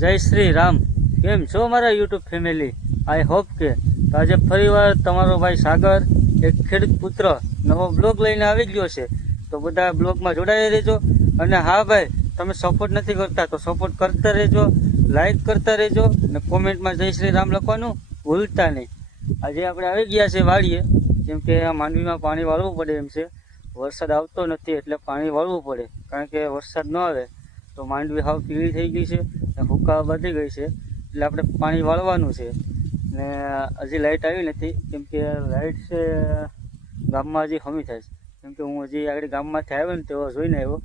જય શ્રી રામ. કેમ છો મારા યુટ્યુબ ફેમિલી? આઈ હોપ કે આજે ફરીવાર તમારો ભાઈ સાગર એક ખેડૂત પુત્ર નવો બ્લોગ લઈને આવી ગયો છે. તો બધા બ્લોગમાં જોડાઈ રહેજો. અને હા ભાઈ, તમે સપોર્ટ નથી કરતા તો સપોર્ટ કરતા રહેજો, લાઈક કરતા રહેજો અને કોમેન્ટમાં જય શ્રી રામ લખવાનું ભૂલતા નહીં. આજે આપણે આવી ગયા છે વાડીએ, કેમ કે આ માંડવીમાં પાણી વાળવું પડે એમ છે. વરસાદ આવતો નથી એટલે પાણી વાળવું પડે, કારણ કે વરસાદ ન આવે તો માંડવી હાવ પીળી થઈ ગઈ છે અને હુકાવા વધી ગઈ છે. એટલે આપણે પાણી વાળવાનું છે. ને હજી લાઇટ આવી નથી, કેમ કે લાઇટ છે ગામમાં હજી હમી થાય છે. કેમ કે હું હજી આગળ ગામમાંથી આવ્યો ને તેવો જોઈને આવ્યો,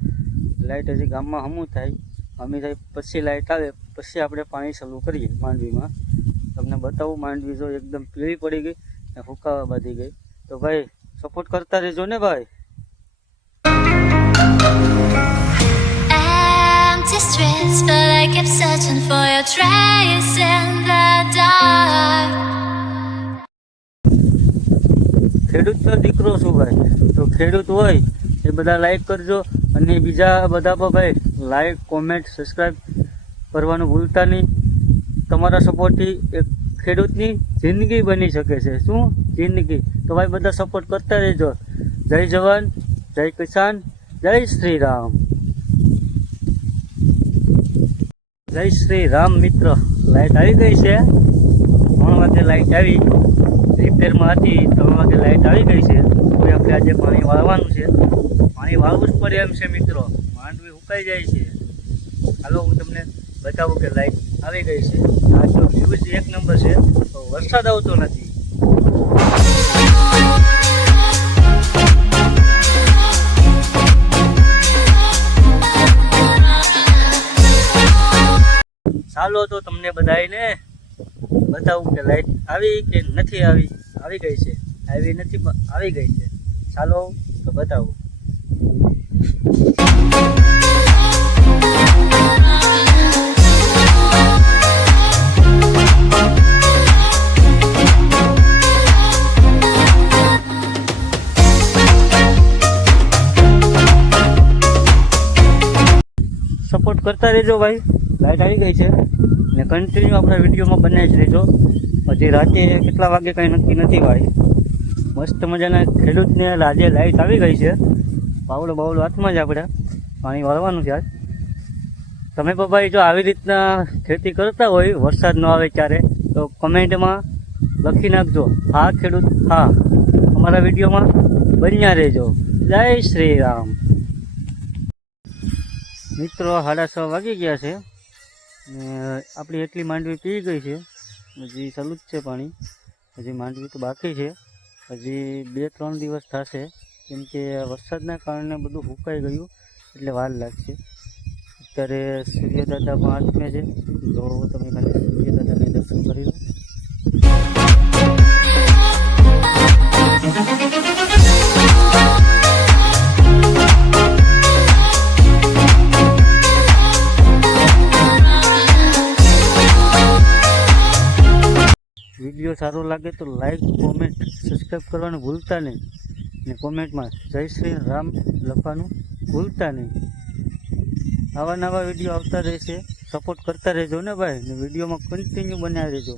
લાઇટ હજી ગામમાં હમી થાય પછી લાઇટ આવે પછી આપણે પાણી ચાલુ કરીએ માંડવીમાં. તમને બતાવું, માંડવી જો એકદમ પીળી પડી ગઈ ને હુકાવા વધી ગઈ. તો ભાઈ સપોર્ટ કરતા રહેજો ને ભાઈ. Streets, but I kept searching for your trace in the dark. ખેડૂતનો દીકરો છું ભાઈ, તો ખેડૂત હોય એ બધા લાઈક કરજો. અને બીજા બધા પણ ભાઈ લાઈક, કોમેન્ટ, સબસ્ક્રાઈબ કરવાનું ભૂલતા નહીં. તમારા સપોર્ટથી એક ખેડૂતની જિંદગી બની શકે છે. શું જિંદગી? તો ભાઈ બધા સપોર્ટ કરતા રહેજો. જય જવાન, જય કિસાન, જય શ્રી રામ. જય શ્રી રામ મિત્ર. લાઇટ આવી ગઈ છે. 3 વાગે લાઇટ આવી, રિપેરમાં હતી. 3 વાગે લાઇટ આવી ગઈ છે. તો આપણે આજે પાણી વાળવાનું છે. પાણી વાળવું જ પડે એમ છે મિત્રો, માંડવી સુકાઈ જાય છે. હાલો હું તમને બતાવું કે લાઇટ આવી ગઈ છે. આ જો વ્યૂઝ એક નંબર છે, તો વરસાદ આવતો નથી. ચાલો તો તમને બધાને બતાવું કે લાઈટ આવી કે નથી આવી. આવી ગઈ છે, આવી નથી પણ આવી ગઈ છે. ચાલો તો બતાવું. સપોર્ટ કરતા રહેજો ભાઈ. લાઇટ આવી ગઈ છે ને કન્ટિન્યુ આપણા વિડીયોમાં બનાવી જ રહેજો. હજી રાતે કેટલા વાગે કંઈ નક્કી નથી ભાઈ. મસ્ત મજાના ખેડૂતને આજે લાઇટ આવી ગઈ છે. બાવડો હાથમાં જ આપણે પાણી વાળવાનું છે આજ. તમે પણ ભાઈ જો આવી રીતના ખેતી કરતા હોય, વરસાદ ન આવે ત્યારે, તો કમેન્ટમાં લખી નાખજો હા ખેડૂત હા. અમારા વિડીયોમાં બન્યા રહેજો. જય શ્રી રામ. મિત્રો 6:30 વાગી ગયા છે ને આપણી એટલી માંડવી પી ગઈ છે. હજી ચાલુ જ છે પાણી. હજી માંડવી તો બાકી છે. હજી 2-3 દિવસ થશે, કેમ કે વરસાદના કારણે બધું સુકાઈ ગયું એટલે વાર લાગશે. અત્યારે સૂર્યદાદા પણ આત્મે છે, તો તમે ખાલી સૂર્યદાદાને દર્શન કરી લો. વિડીયો સારો લાગે તો લાઈક, કોમેન્ટ, સબસ્ક્રાઈબ કરવાનું ભૂલતા નહીં. ને કોમેન્ટમાં જય શ્રી રામ લખવાનું ભૂલતા નહીં. આવા નવા વિડીયો આવતા રહેશે. સપોર્ટ કરતા રહેજો ને ભાઈ. ને વિડીયોમાં કન્ટિન્યુ બનાવી રહેજો.